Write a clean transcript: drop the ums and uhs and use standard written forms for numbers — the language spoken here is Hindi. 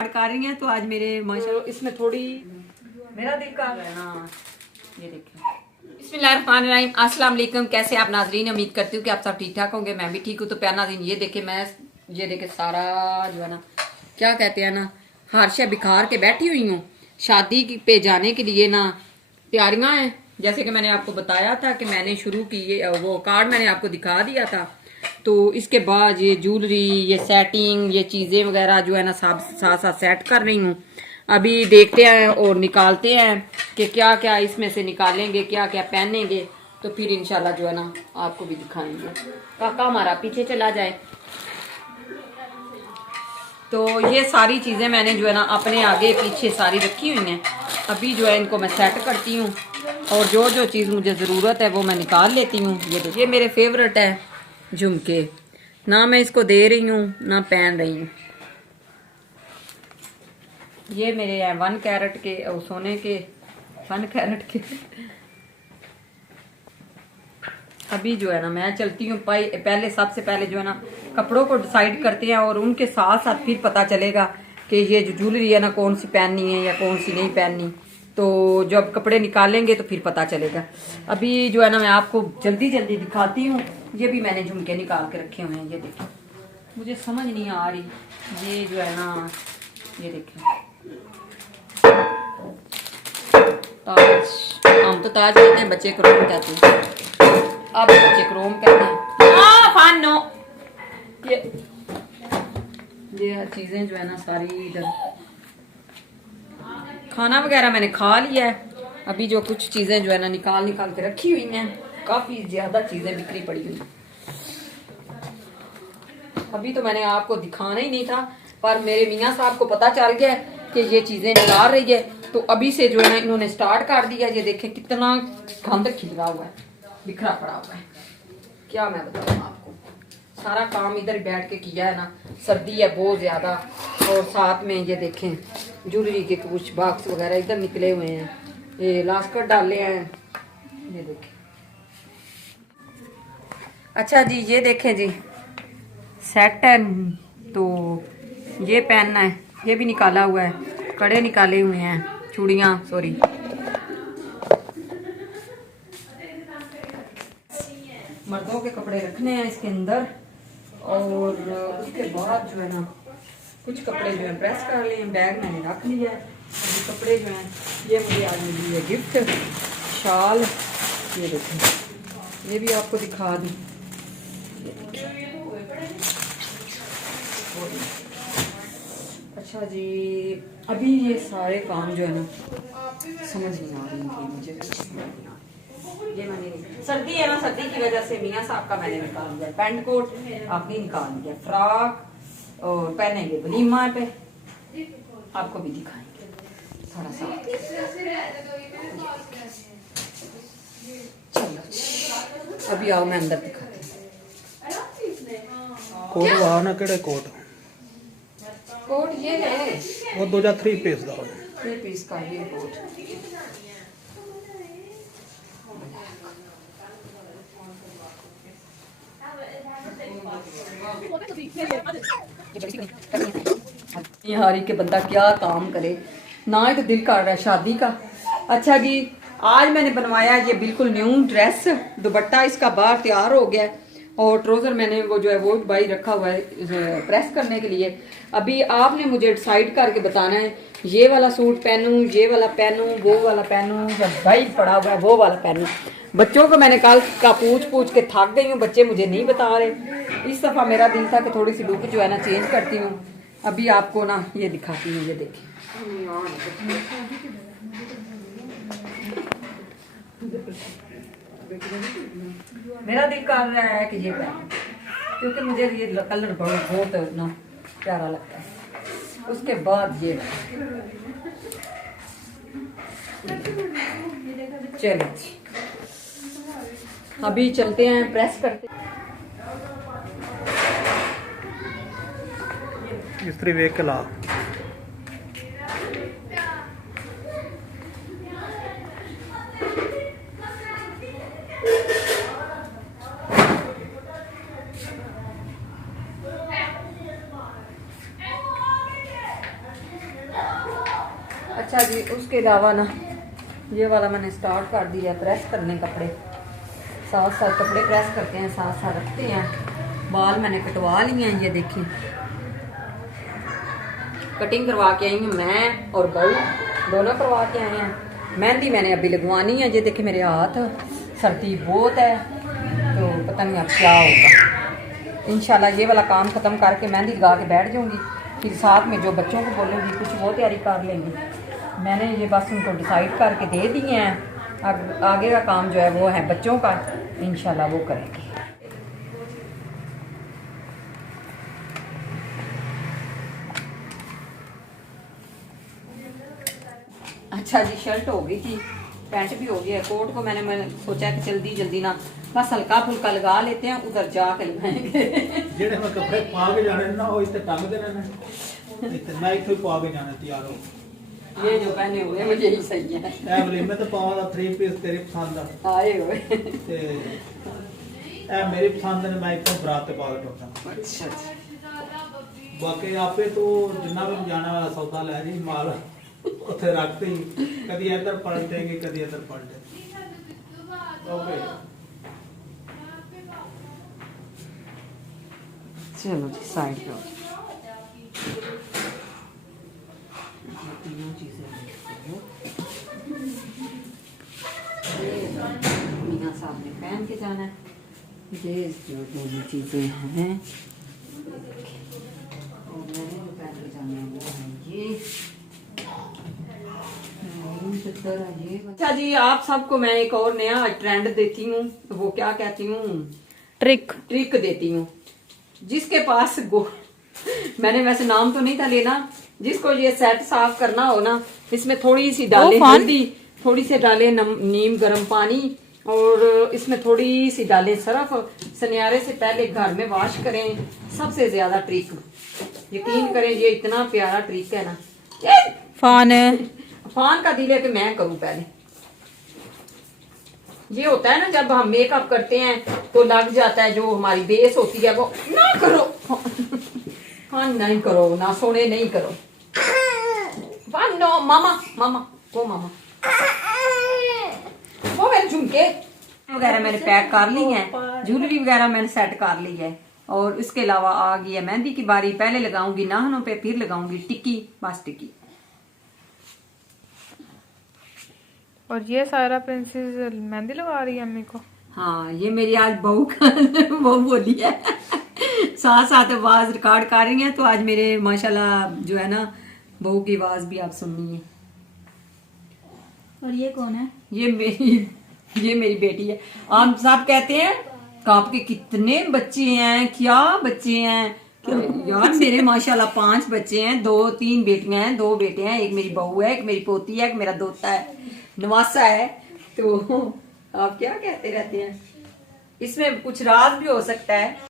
कर रही हैं तो आज मेरे माशाल्लाह इसमें थोड़ी मेरा दिल का हाँ ये देखिए। बिस्मिल्लाहिर्रहमानिर्रहीम, अस्सलाम वालेकुम। कैसे आप नाजरीन? उम्मीद करती हूँ कि आप सब ठीक ठाक होंगे। मैं भी ठीक हूँ। तो प्यार नाज़रीन ये देखे मैं ये देखे सारा जो है ना क्या कहते हैं ना हारशा बिखार के बैठी हुई हूँ। शादी पे जाने के लिए ना तैयारियां हैं। जैसे कि मैंने आपको बताया था कि मैंने शुरू की वो कार्ड मैंने आपको दिखा दिया था। तो इसके बाद ये ज्वेलरी ये सेटिंग ये चीज़ें वगैरह जो है ना साथ साथ सेट कर रही हूँ। अभी देखते हैं और निकालते हैं कि क्या क्या इसमें से निकालेंगे, क्या क्या पहनेंगे। तो फिर इंशाल्लाह जो है ना आपको भी दिखाएंगे। काका हमारा पीछे चला जाए। तो ये सारी चीज़ें मैंने जो है ना अपने आगे पीछे सारी रखी हुई हैं। अभी जो है इनको मैं सेट करती हूँ और जो जो चीज़ मुझे ज़रूरत है वो मैं निकाल लेती हूँ। ये मेरे फेवरेट है झुमके, ना मैं इसको दे रही हूँ ना पहन रही हूँ। ये मेरे हैं 1 कैरेट के और सोने के 1 कैरेट के। अभी जो है ना मैं चलती हूँ पहले सबसे पहले जो है ना कपड़ों को डिसाइड करते हैं और उनके साथ साथ फिर पता चलेगा कि ये जो ज्वेलरी है ना कौन सी पहननी है या कौन सी नहीं पहननी। तो जब कपड़े निकालेंगे तो फिर पता चलेगा। अभी जो है ना मैं आपको जल्दी जल्दी दिखाती हूँ। ये भी मैंने झुमके निकाल के रखे हुए हैं। ये देखिए मुझे समझ नहीं आ रही ये जो है ना ये देखिए ताज, हम तो ताज कहते हैं, बच्चे क्रोम कहते हैं। अब बच्चे क्रोम कहते हैं। फानो ये चीजें जो है ना सारी इधर खाना वगैरह मैंने खा लिया है। अभी जो कुछ चीजें जो है ना निकाल के रखी हुई हैं। काफी ज्यादा चीजें बिखरी पड़ी हुई। अभी तो मैंने आपको दिखाना ही नहीं था पर मेरे मियाँ साहब को पता चल गया कि ये चीजें निकाल रही है। तो अभी से जो है ना इन्होंने स्टार्ट कर दिया। ये देखें कितना गंद खिलरा हुआ है, बिखरा पड़ा हुआ है। क्या मैं बताऊँ आपको, सारा काम इधर बैठ के किया है ना। सर्दी है बहुत ज्यादा और साथ में ये देखें ज्वेलरी के कुछ बॉक्स वगैरह इधर निकले हुए हैं। ये लास्कर डाले हैं। ये देखें। अच्छा जी ये देखें जी सेट है। तो ये पहनना है, ये भी निकाला हुआ है। कड़े निकाले हुए हैं, चूड़ियाँ सॉरी। मर्दों के कपड़े रखने हैं इसके अंदर। और उसके बाद जो है ना कुछ कपड़े जो है प्रेस कर लिए। बैग मैंने रख लिया है। अभी कपड़े जो हैं ये मुझे आज मिली है गिफ्ट शाल। ये देखें ये भी आपको दिखा दूँ। अच्छा जी अभी ये सारे काम जो है ना समझ नहीं आ रही थी मुझे। ये मैंने सर्दी है ना, सर्दी की वजह से मियाँ साहब का मैंने निकाल दिया। पैंट कोट आपने निकाल दिया, फ्रॉक और पहनेंगे वलीमा पे। आपको भी दिखाएंगे थोड़ा सा। चलो अभी आओ मैं अंदर दिखाती हूँ। कोट वाह ना केड़े कोट कोट ये है वो 2003 पीस दा 3 पीस का ये कोट। हारी के बंदा क्या काम करे ना ही तो दिल कर रहा है शादी का। अच्छा जी आज मैंने बनवाया ये बिल्कुल न्यू ड्रेस। दुपट्टा इसका बाहर तैयार हो गया है और ट्राउजर मैंने वो जो है वो बाई रखा हुआ है प्रेस करने के लिए। अभी आपने मुझे डिसाइड करके बताना है ये वाला सूट पहनूं, ये वाला पहनूं, वो वाला पहनूं या भाई पड़ा हुआ है वो वाला पहनूं। बच्चों को मैंने कल का पूछ के थक गई हूँ। बच्चे मुझे नहीं बता रहे। इस दफ़ा मेरा दिल था कि थोड़ी सी लुक जो है ना चेंज करती हूँ। अभी आपको ना ये दिखाती हूँ। ये देखिए मेरा दिल कर रहा है कि ये पहनूं क्योंकि मुझे ये कलर बहुत ना प्यारा लगता है। उसके बाद ये चलो अभी चलते हैं प्रेस करते। इस्त्री वेख के ला। अच्छा जी, उसके अलावा ना ये वाला मैंने स्टार्ट कर दिया प्रेस करने, कपड़े साथ साथ कपड़े प्रेस करते हैं, साथ साथ रखते हैं। बाल मैंने कटवा लिए हैं, ये देखिए कटिंग करवा के आई हूँ, मैं और बहू दोनों करवा के आए हैं। मेहंदी मैंने अभी लगवानी है, ये देखिए मेरे हाथ, सर्दी बहुत है तो पता नहीं अब क्या होगा। इंशाल्लाह ये वाला काम ख़त्म करके मेहंदी लगा के बैठ जाऊँगी, फिर साथ में जो बच्चों को बोलूँगी कुछ वो तैयारी कर लेंगे। मैंने ये बस उनको डिसाइड करके दे दिए हैं, अब आगे का काम जो है वो है बच्चों का, इंशाल्लाह वो करेंगे। अच्छा जी, शर्ट हो गई थी, पैंट भी हो गया, कोट को मैंने सोचा कि जल्दी जल्दी ना बस हल्का फुल्का लगा लेते हैं, उधर जाके लगाएंगे। ਜਿਹੜੇ ਮੈਂ ਕੱਪੜੇ ਪਾ ਕੇ ਜਾਣੇ ਨਾ ਉਹ ਇੱਥੇ ਟੰਗ ਦੇਣੇ ਨੇ, ਇੱਥੇ ਮੈਂ ਇੱਥੇ ਪਾ ਕੇ ਜਾਣਾ ਤਿਆਰ ਹੋ। ये जो पहने हुए मुझे ही सही है। ਇਹ ਵਾਲੇ ਮੈਂ ਤਾਂ ਪਾਵਾਂ ਦਾ 3 ਪੀਸ ਤੇਰੀ ਪਸੰਦ ਦਾ आए हुए। ਤੇ ਇਹ ਮੇਰੀ ਪਸੰਦ ਨੇ, ਮੈਂ ਇੱਥੋਂ ਬਰਾਤ ਤੇ ਪਾ ਕੇ ਟੁਰਦਾ। अच्छा ਬਾਕੀ ਆਪੇ ਤੋਂ ਜਿੰਨਾ ਵੀ ਜਾਣਾ ਵਾਲਾ ਸੌਦਾ ਲੈ ਜੀ, ਮਾਲ ਉੱਥੇ ਰੱਖਦੇ ਹੀ, ਕਦੀ ਇੱਧਰ ਪਲਟ ਦੇਂਗੇ ਕਦੀ ਇੱਧਰ ਪਲਟ ਦੇਂਗੇ। ਓਕੇ चलो जी, साइड पे हो। तीनों चीजें मीना साहब ने पहन के जाना है, ये जो दोनों चीजें हैं और मैंने जो पहन के जाना है वो है ये। अच्छा जी, आप सबको मैं एक और नया ट्रेंड देती हूँ, वो क्या कहती हूँ, ट्रिक देती हूँ। जिसके पास मैंने वैसे नाम तो नहीं था लेना, जिसको ये सेट साफ करना हो ना, इसमें थोड़ी सी डालें हल्दी, थोड़ी सी डालें नीम गर्म पानी, और इसमें थोड़ी सी डालें सरफ, सनियारे से पहले घर में वॉश करें। सबसे ज्यादा ट्रिक, यकीन करें ये इतना प्यारा ट्रिक है ना। फान का दिल है कि मैं करूं पहले। ये होता है ना जब हम मेकअप करते हैं तो लग जाता है, जो हमारी बेस होती है वो ना करो। हाँ नहीं करो ना, सोने नहीं करो। नो मामा मामा वो मामा वो मेरे झुमके वगैरह मैंने पैक कर ली है, ज्वेलरी वगैरह मैंने सेट कर ली है, और इसके अलावा आ गई है मेहंदी की बारी। पहले लगाऊंगी नाखूनों पे, फिर लगाऊंगी टिक्की, बस टिक्की। और ये सारा प्रिंसेस मेहंदी लगा रही है अम्मी को। हाँ, ये मेरी आज बहू का बहू बोली है, साथ साथ आवाज रिकॉर्ड कर रही है, तो आज मेरे माशाल्लाह जो है ना बहू की आवाज भी आप सुननी है। और ये कौन है? ये मेरी बेटी है। आप सब कहते हैं कि आपके कितने बच्चे हैं, क्या बच्चे हैं? यार मेरे माशाल्लाह 5 बच्चे हैं, 2-3 बेटियां हैं, 2 बेटे हैं, एक मेरी बहू है, एक मेरी पोती है, एक मेरा दोता है, नवासा है। तो आप क्या कहते रहते हैं, इसमें कुछ राज भी हो सकता है।